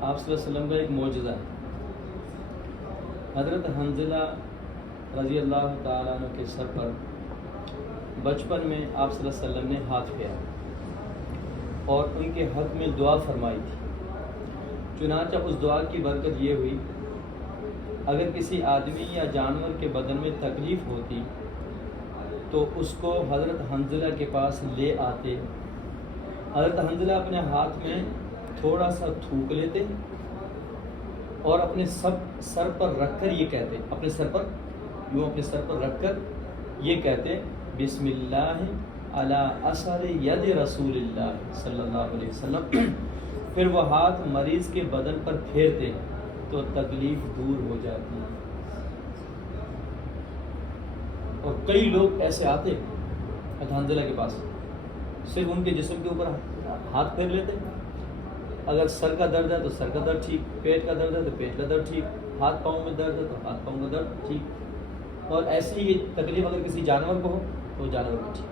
آپ صلی اللہ علیہ وسلم کا ایک معجزہ ہے۔ حضرت حنظلہ رضی اللہ تعالیٰ عنہ کے سر پر بچپن میں آپ صلی اللہ علیہ وسلم نے ہاتھ پھیرا اور ان کے حق میں دعا فرمائی تھی۔ چنانچہ اس دعا کی برکت یہ ہوئی، اگر کسی آدمی یا جانور کے بدن میں تکلیف ہوتی تو اس کو حضرت حنظلہ کے پاس لے آتے۔ حضرت حنظلہ اپنے ہاتھ میں تھوڑا سا تھوک لیتے اور اپنے سر پر رکھ کر یہ کہتے، اپنے سر پر رکھ کر یہ کہتے، بسم اللہ علی اثر ید رسول اللہ صلی اللہ علیہ وسلم۔ پھر وہ ہاتھ مریض کے بدن پر پھیرتے تو تکلیف دور ہو جاتی۔ اور کئی لوگ ایسے آتے حنظلہ کے پاس، صرف ان کے جسم کے اوپر ہاتھ پھیر لیتے، اگر سر کا درد ہے تو سر کا درد ٹھیک، پیٹ کا درد ہے تو پیٹ کا درد ٹھیک، ہاتھ پاؤں میں درد ہے تو ہاتھ پاؤں کا درد ٹھیک، اور ایسی ہی تکلیف اگر کسی جانور کو ہو تو جانور کو ٹھیک۔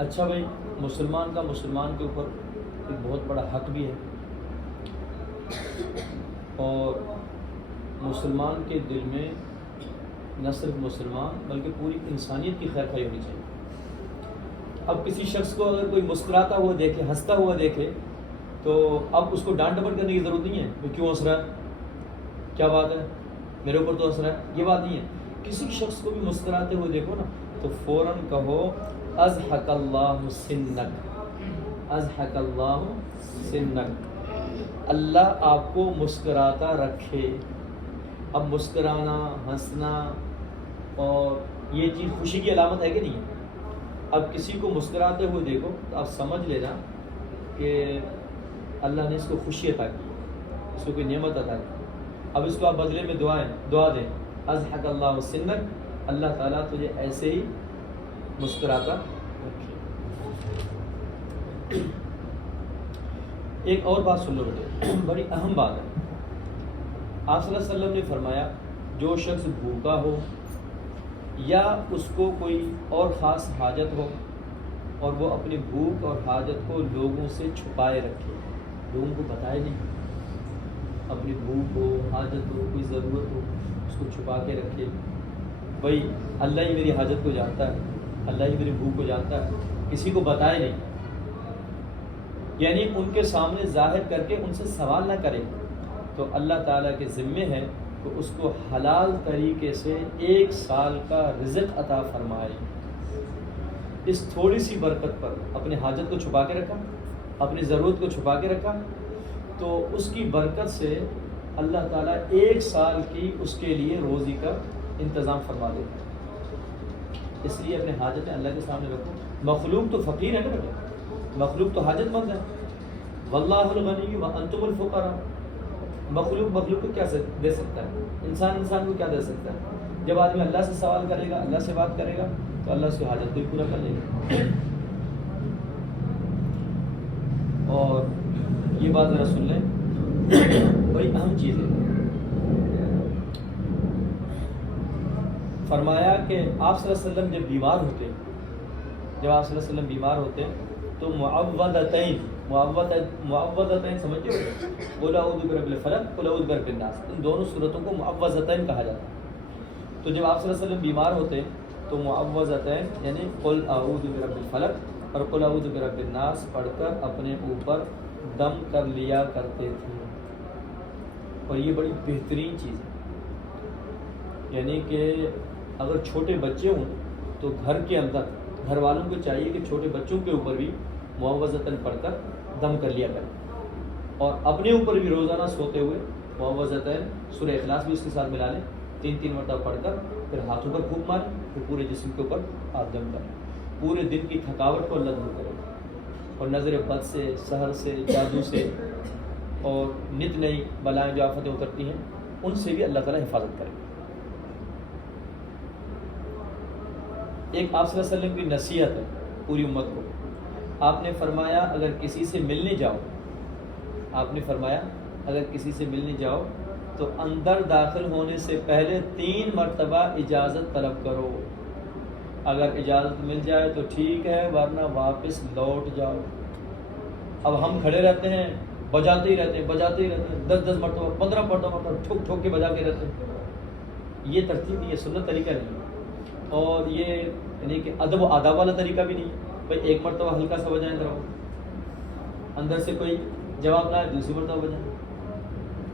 اچھا بھائی، مسلمان کے اوپر ایک بہت بڑا حق بھی ہے، اور مسلمان کے دل میں نہ صرف مسلمان بلکہ پوری انسانیت کی خیر خواہی ہونی چاہیے۔ اب کسی شخص کو اگر کوئی مسکراتا ہوا دیکھے، ہنستا ہوا دیکھے، تو اب اس کو ڈانٹ ڈپٹ کرنے کی ضرورت نہیں ہے وہ کیوں ہنس رہا ہے، کیا بات ہے، میرے اوپر تو ہنس رہا ہے، یہ بات نہیں ہے۔ کسی شخص کو بھی مسکراتے ہوئے دیکھو نا تو فوراً کہو اضحک اللہ سنک، اضحک اللہ سنک، اللہ آپ کو مسکراتا رکھے۔ اب مسکرانا، ہنسنا اور یہ چیز خوشی کی علامت ہے کہ نہیں ہے؟ اب کسی کو مسکراتے ہوئے دیکھو تو آپ سمجھ لینا کہ اللہ نے اس کو خوشی عطا کی، اس کو کوئی نعمت عطا کی۔ اب اس کو آپ بدلے میں دعا دیں، اضحک اللہ سنک، اللہ تعالیٰ تجھے ایسے ہی مسکراتا رکھے۔ ایک اور بات سن لو بیٹے، بڑی اہم بات ہے۔ آپ صلی اللہ علیہ وسلم نے فرمایا، جو شخص بھوکا ہو یا اس کو کوئی اور خاص حاجت ہو اور وہ اپنی بھوک اور حاجت کو لوگوں سے چھپائے رکھے، لوگوں کو بتائے نہیں، اپنی بھوک ہو، حاجت ہو، کوئی ضرورت ہو، اس کو چھپا کے رکھے۔ بھائی اللہ ہی میری حاجت کو جانتا ہے، اللہ ہی میری بھوک کو جانتا ہے، کسی کو بتائے نہیں، یعنی ان کے سامنے ظاہر کر کے ان سے سوال نہ کرے، تو اللہ تعالیٰ کے ذمے ہے کہ اس کو حلال طریقے سے 1 سال کا رزق عطا فرمائے۔ اس تھوڑی سی برکت پر اپنے حاجت کو چھپا کے رکھا، اپنی ضرورت کو چھپا کے رکھا، تو اس کی برکت سے اللہ تعالیٰ 1 سال کی اس کے لیے روزی کا انتظام فرما دیتا۔ اس لیے اپنے حاجتیں اللہ کے سامنے رکھو۔ مخلوق تو فقیر ہے نا بیٹا، مخلوق تو حاجت مند ہے، واللہ الغنی وانتم الفقراء۔ مخلوق کو کیا دے سکتا ہے، انسان کو کیا دے سکتا ہے؟ جب آدمی اللہ سے سوال کرے گا، اللہ سے بات کرے گا تو اللہ اس کی حاجت کو بھی پورا کر لے گا۔ اور یہ بات ذرا سن لیں، بڑی اہم چیز ہے۔ فرمایا کہ آپ صلی اللہ علیہ وسلم جب آپ صلی اللہ علیہ وسلم بیمار ہوتے تو معوذتین سمجھتے ہو، قل اعوذ برب الفلق، قل اعوذ برب الناس، ان دونوں صورتوں کو معوذتین کہا جاتا ہے۔ تو جب آپ صلی اللہ علیہ وسلم بیمار ہوتے تو معوذتین یعنی قل اعوذ برب الفلق اور قل اعوذ برب الناس پڑھ کر اپنے اوپر دم کر لیا کرتے تھے۔ اور یہ بڑی بہترین چیز ہے، یعنی کہ اگر چھوٹے بچے ہوں تو گھر والوں کو چاہیے کہ چھوٹے بچوں کے اوپر بھی معوذتین پڑھ کر دم کر لیا کریں، اور اپنے اوپر بھی روزانہ سوتے ہوئے معوذتین سورہ اخلاص بھی اس کے ساتھ ملا لیں، 3 مرتبہ پڑھ کر پھر ہاتھوں پر پھونک ماریں، پھر پورے جسم کے اوپر آپ دم کریں۔ پورے دن کی تھکاوٹ کو اللہ دور کرے، اور نظر بد سے، سحر سے، جادو سے اور نت نئی بلائیں جو آفتیں اترتی ہیں ان سے بھی اللہ تعالیٰ حفاظت کرے۔ ایک آپ صلی اللہ علیہ وسلم کی نصیحت ہے پوری امت کو، آپ نے فرمایا اگر کسی سے ملنے جاؤ تو اندر داخل ہونے سے پہلے 3 مرتبہ اجازت طلب کرو، اگر اجازت مل جائے تو ٹھیک ہے ورنہ واپس لوٹ جاؤ۔ اب ہم کھڑے رہتے ہیں بجاتے ہی رہتے ہیں 10 مرتبہ 15 مرتبہ ٹھوک ٹھوک کے بجا کے رہتے ہیں. یہ ترتیب نہیں ہے، سنت طریقہ نہیں ہے. اور یہ یعنی کہ ادب و آداب والا طریقہ بھی نہیں ہے. بھائی ایک مرتبہ ہلکا سا بجائیں ذرا، اندر سے کوئی جواب نہ آئے دوسری مرتبہ بجائیں،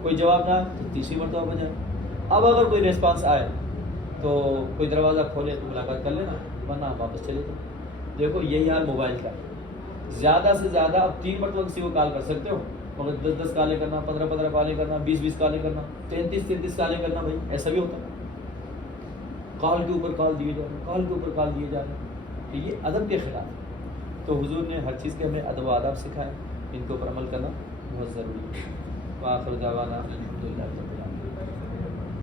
کوئی جواب نہ آئے تو تیسری مرتبہ بجائیں. اب اگر کوئی ریسپانس آئے تو کوئی دروازہ کھولے تو ملاقات کر لینا، ورنہ آپ واپس چلے جائیں. دیکھو یہی حال موبائل کا ہے. زیادہ سے زیادہ اب 3 مرتبہ کسی کو کال کر سکتے ہو، مگر 10 کالیں کرنا، 15 کالیں کرنا، 20 کالیں کرنا، 33 کالیں کرنا، بھائی ایسا بھی ہوتا ہے. کال کے اوپر کال دیے جا رہے ہیں، کال کے اوپر کال دیے جا رہے ہیں. تو یہ ادب کے خلاف ہے. تو حضور نے ہر چیز کے ہمیں ادب و آداب سکھائے، ان کے اوپر عمل کرنا بہت ضروری ہے. وآخر دعوانا الحمدللہ.